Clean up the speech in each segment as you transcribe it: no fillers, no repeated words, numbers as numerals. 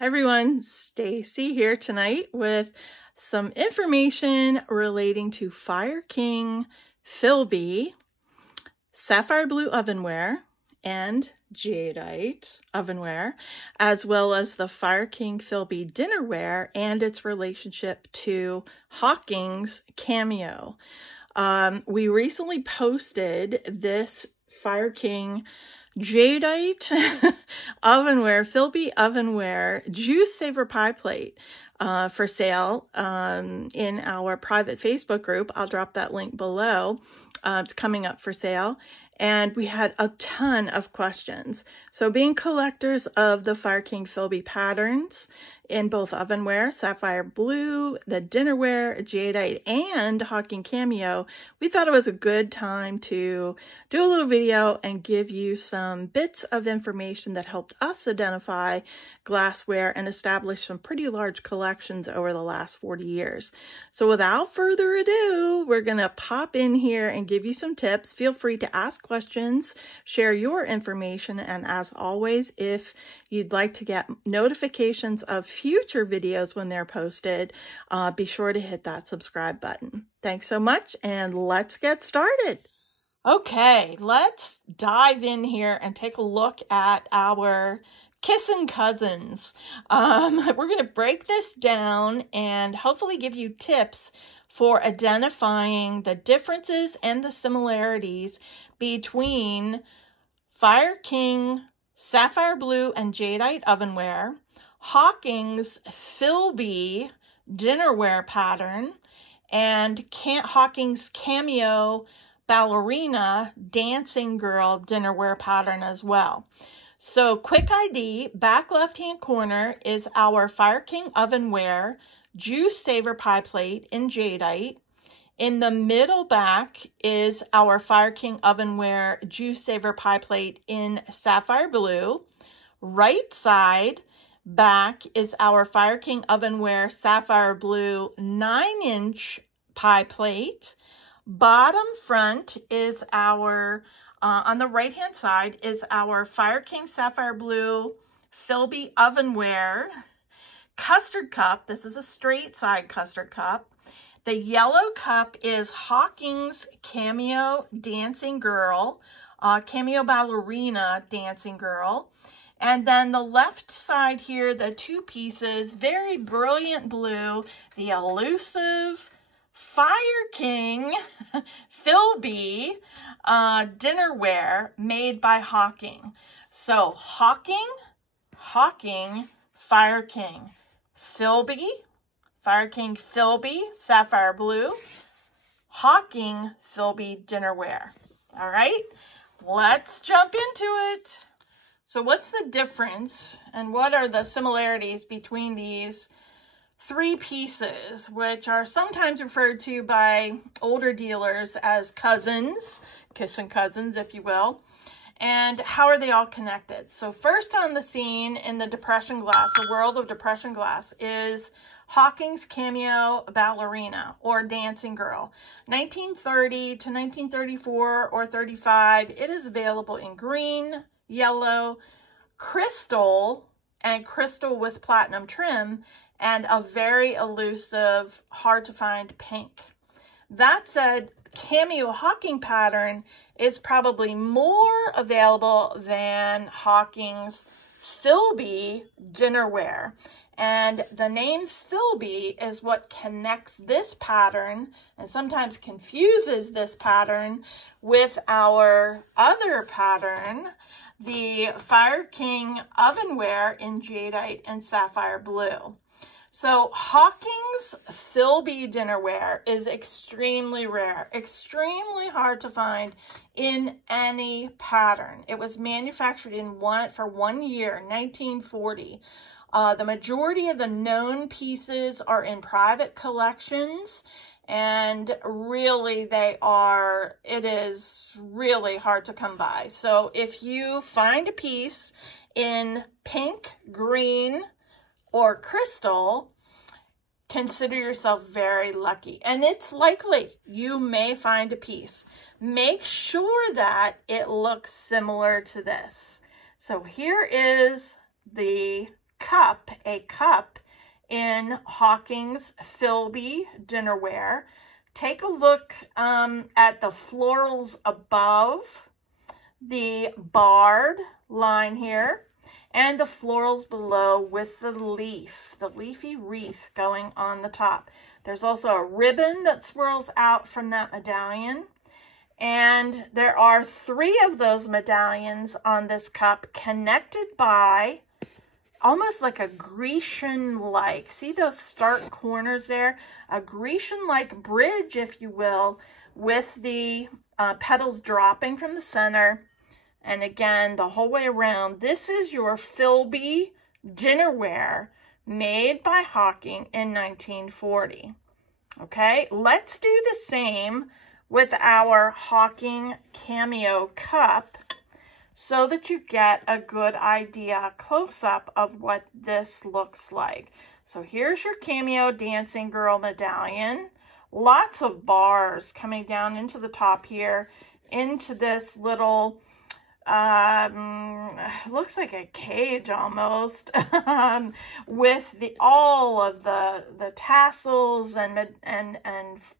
Hi everyone, Stacy here tonight with some information relating to FireKing Philbe, Sapphire Blue Ovenware, and Jadite Ovenware, as well as the FireKing Philbe Dinnerware and its relationship to Hocking's Cameo. We recently posted this FireKing Jadite Ovenware, Philbe Ovenware Juice Saver Pie Plate for sale in our private Facebook group. I'll drop that link below. It's coming up for sale. And we had a ton of questions. So being collectors of the FireKing Philbe patterns in both Ovenware, Sapphire Blue, the Dinnerware, Jadite, and Hocking Cameo, we thought it was a good time to do a little video and give you some bits of information that helped us identify glassware and establish some pretty large collections over the last 40 years. So without further ado, we're going to pop in here and give you some tips. Feel free to ask questions, share your information, and as always, if you'd like to get notifications of future videos when they're posted, be sure to hit that subscribe button. Thanks so much, and let's get started. Okay, let's dive in here and take a look at our kissing cousins. We're going to break this down and hopefully give you tips for identifying the differences and the similarities between FireKing Sapphire Blue and Jadite Ovenware, Hocking's Philbe Dinnerware pattern, and Hocking's Cameo Ballerina Dancing Girl Dinnerware pattern as well. So quick ID, back left-hand corner is our FireKing Ovenware Juice Saver Pie Plate in Jadite. In the middle back is our FireKing Ovenware Juice Saver Pie Plate in Sapphire Blue. Right side back is our FireKing Ovenware Sapphire Blue 9-inch pie plate. Bottom front is our, on the right-hand side is our FireKing Sapphire Blue Philbe Ovenware custard cup. This is a straight side custard cup. The yellow cup is Hocking's Cameo Dancing Girl, Cameo Ballerina Dancing Girl. And then the left side here, the two pieces, very brilliant blue, the elusive FireKing Philbe Dinnerware made by Hocking. So Hocking, FireKing, Philbe, FireKing Philbe Sapphire Blue, Hocking Philbe Dinnerware. All right, let's jump into it. So what's the difference and what are the similarities between these three pieces, which are sometimes referred to by older dealers as cousins, kissing cousins, if you will, and how are they all connected? So first on the scene in the depression glass, the world of depression glass, is Hocking's Cameo Ballerina or Dancing Girl. 1930 to 1934 or 35, it is available in green, yellow, crystal, and crystal with platinum trim, and a very elusive, hard to find pink. That said, Cameo Hocking pattern is probably more available than Hocking's Philbe Dinnerware. And the name Philbe is what connects this pattern and sometimes confuses this pattern with our other pattern, the FireKing Ovenware in Jadite and Sapphire Blue. So Hocking's Philbe Dinnerware is extremely rare, extremely hard to find in any pattern. It was manufactured for 1 year, 1940. The majority of the known pieces are in private collections, and really it is really hard to come by. So if you find a piece in pink, green, or crystal, consider yourself very lucky. And it's likely you may find a piece. Make sure that it looks similar to this. So here is the cup, in Hocking's Philbe Dinnerware. Take a look at the florals above the barred line here and the florals below with the leaf, the leafy wreath going on the top. There's also a ribbon that swirls out from that medallion. And there are 3 of those medallions on this cup connected by almost like a Grecian-like, see those stark corners there? A Grecian-like bridge, if you will, with the petals dropping from the center. And again, the whole way around. This is your Philbe Dinnerware made by Hocking in 1940. Okay, let's do the same with our Hocking Cameo cup so that you get a good idea, close-up of what this looks like. So here's your Cameo Dancing Girl medallion. Lots of bars coming down into the top here, into this little, looks like a cage almost, with all of the tassels and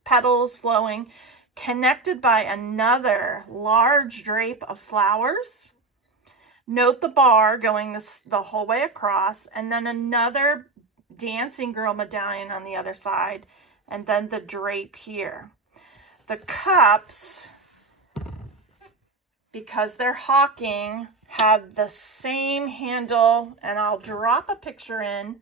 petals flowing, connected by another large drape of flowers. Note the bar going the whole way across, and then another Dancing Girl medallion on the other side, and then the drape here. The cups, because they're Hocking, have the same handle, and I'll drop a picture in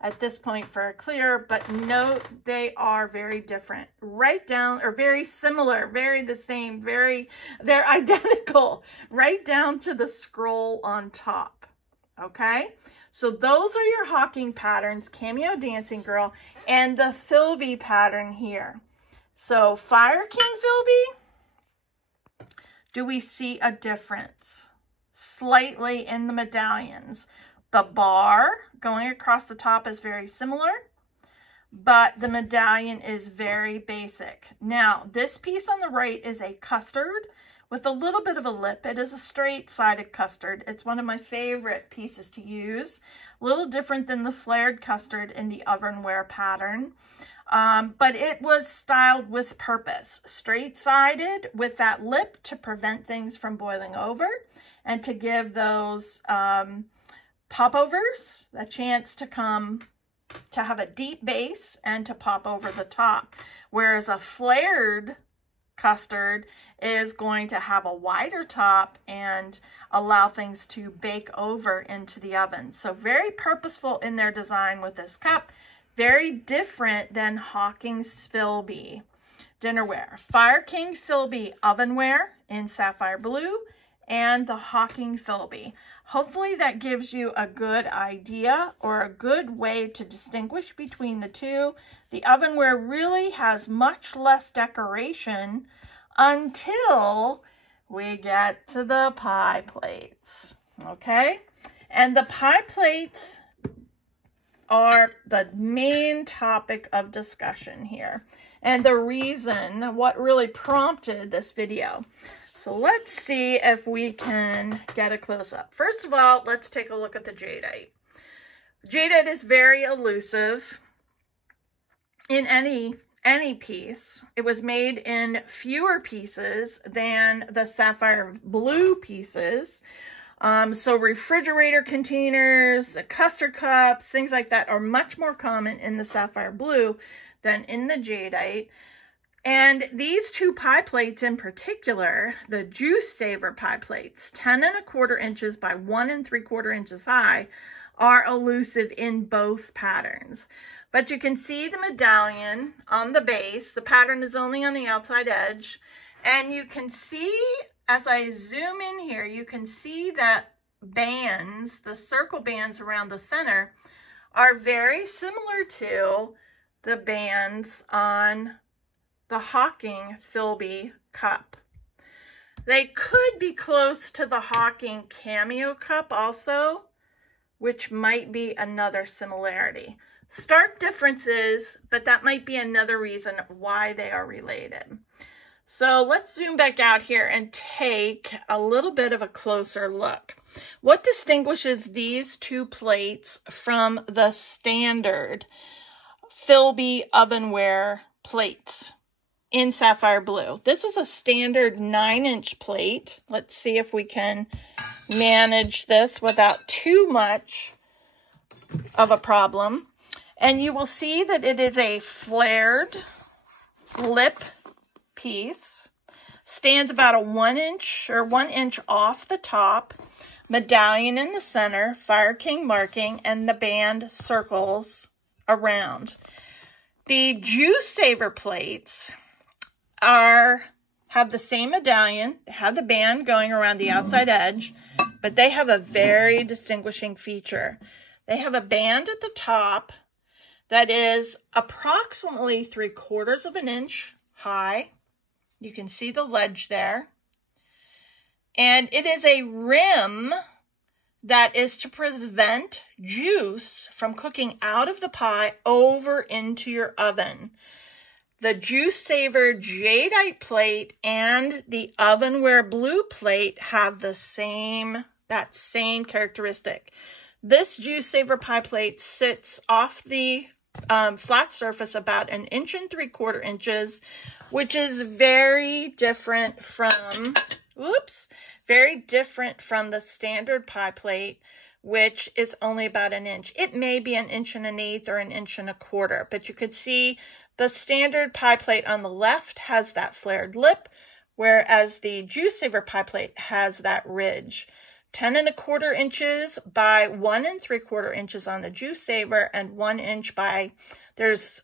at this point for a clear, but note they are very different. Right down, or very similar, very the same, they're identical, right down to the scroll on top, okay? So those are your Hocking patterns, Cameo Dancing Girl, and the Philbe pattern here. So FireKing Philbe, do we see a difference? Slightly in the medallions. The bar going across the top is very similar, but the medallion is very basic. Now, this piece on the right is a custard with a little bit of a lip. It is a straight-sided custard. It's one of my favorite pieces to use. A little different than the flared custard in the Ovenware pattern. But it was styled with purpose. Straight-sided with that lip to prevent things from boiling over and to give those popovers a chance to have a deep base and to pop over the top. Whereas a flared custard is going to have a wider top and allow things to bake over into the oven. So very purposeful in their design with this cup. Very different than Hocking's Philbe Dinnerware. FireKing Philbe Ovenware in Sapphire Blue and the Hocking Philbe. Hopefully that gives you a good idea or a good way to distinguish between the two. The Ovenware really has much less decoration until we get to the pie plates, okay? And the pie plates are the main topic of discussion here and the reason, what really prompted this video. So let's see if we can get a close-up. First of all, let's take a look at the Jadite. Jadite is very elusive in any piece. It was made in fewer pieces than the Sapphire Blue pieces. So refrigerator containers, custard cups, things like that are much more common in the Sapphire Blue than in the Jadite. And these two pie plates in particular, the Juice Saver pie plates, 10 1/4 inches by 1 3/4 inches high, are elusive in both patterns. But you can see the medallion on the base. The pattern is only on the outside edge. And you can see, as I zoom in here, you can see that bands, the circle bands around the center, are very similar to the bands on the Hocking Philbe cup. They could be close to the Hocking Cameo cup also, which might be another similarity. Stark differences, but that might be another reason why they are related. So let's zoom back out here and take a little bit of a closer look. What distinguishes these two plates from the standard Philbe Ovenware plates in Sapphire Blue? This is a standard 9-inch plate. Let's see if we can manage this without too much of a problem. And you will see that it is a flared lip piece. Stands about a 1 inch or 1 inch off the top. Medallion in the center, FireKing marking, and the band circles around. The Juice Saver plates have the same medallion, have the band going around the outside edge, but they have a very distinguishing feature. They have a band at the top that is approximately 3/4 of an inch high. You can see the ledge there. And it is a rim that is to prevent juice from cooking out of the pie over into your oven. The Juice Saver Jadite plate and the Ovenware Blue plate have that same characteristic. This Juice Saver pie plate sits off the flat surface about 1 3/4 inches, which is very different from, very different from the standard pie plate, which is only about 1 inch. It may be 1 1/8 or 1 1/4, but you could see the standard pie plate on the left has that flared lip, whereas the Juice Saver pie plate has that ridge. 10 1/4 inches by 1 3/4 inches on the Juice Saver, and 1 inch by, there's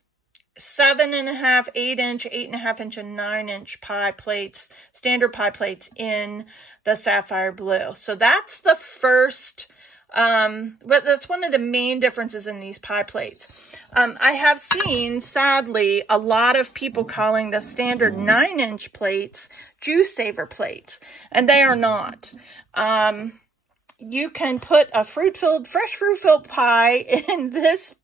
7.5, 8 inch, 8.5 inch, and 9 inch pie plates, standard pie plates in the Sapphire Blue. So that's the first, but that's one of the main differences in these pie plates. I have seen, sadly, a lot of people calling the standard 9-inch plates Juice Saver plates, and they are not. You can put a fresh fruit-filled pie in this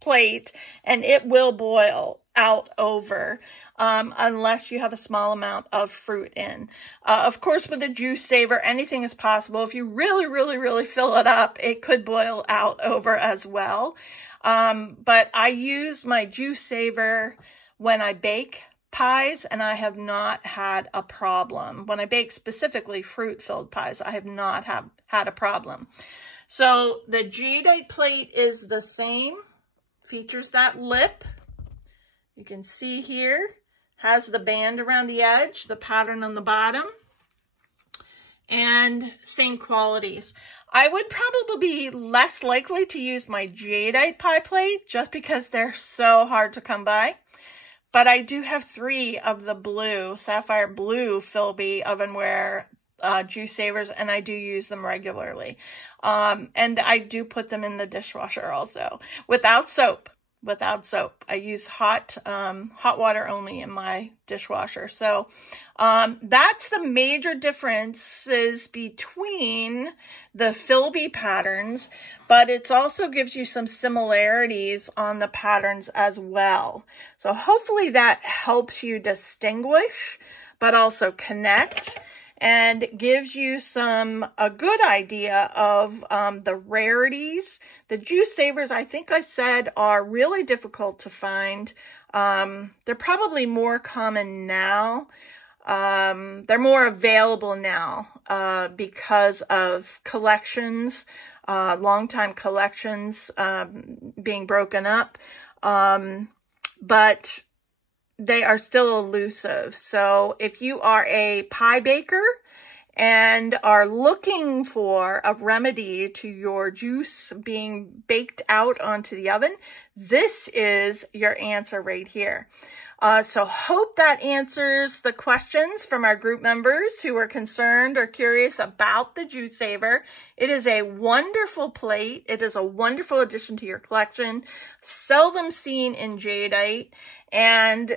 plate and it will boil out over, unless you have a small amount of fruit in. Of course, with a Juice Saver, anything is possible. If you really fill it up, it could boil out over as well. But I use my Juice Saver when I bake pies, and I have not had a problem. When I bake specifically fruit-filled pies, I have not had a problem. So the Jadite plate is the same. Features that lip. You can see here, has the band around the edge, the pattern on the bottom, and same qualities. I would probably be less likely to use my Jadite pie plate just because they're so hard to come by. But I do have 3 of the blue, Sapphire Blue Philbe Ovenware Juice Savers, and I do use them regularly. And I do put them in the dishwasher also, without soap. I use hot water only in my dishwasher. So that's the major differences between the Philbe patterns, but it also gives you some similarities on the patterns as well. So hopefully that helps you distinguish, but also connect, and gives you a good idea of the rarities. The Juice Savers, I think I said, are really difficult to find. They're probably more common now. They're more available now because of collections, long-time collections being broken up. But they are still elusive. So if you are a pie baker and are looking for a remedy to your juice being baked out onto the oven, this is your answer right here. So hope that answers the questions from our group members who are concerned or curious about the Juice Saver. It is a wonderful plate. It is a wonderful addition to your collection. Seldom seen in Jadite. And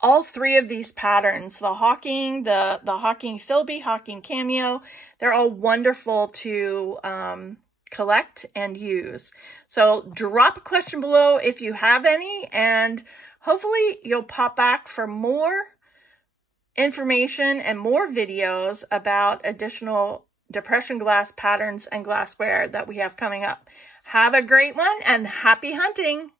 all 3 of these patterns, the Hocking, the Hocking Philbe, Hocking Cameo, they're all wonderful to collect and use. So drop a question below if you have any, and hopefully you'll pop back for more information and more videos about additional depression glass patterns and glassware that we have coming up. Have a great one and happy hunting!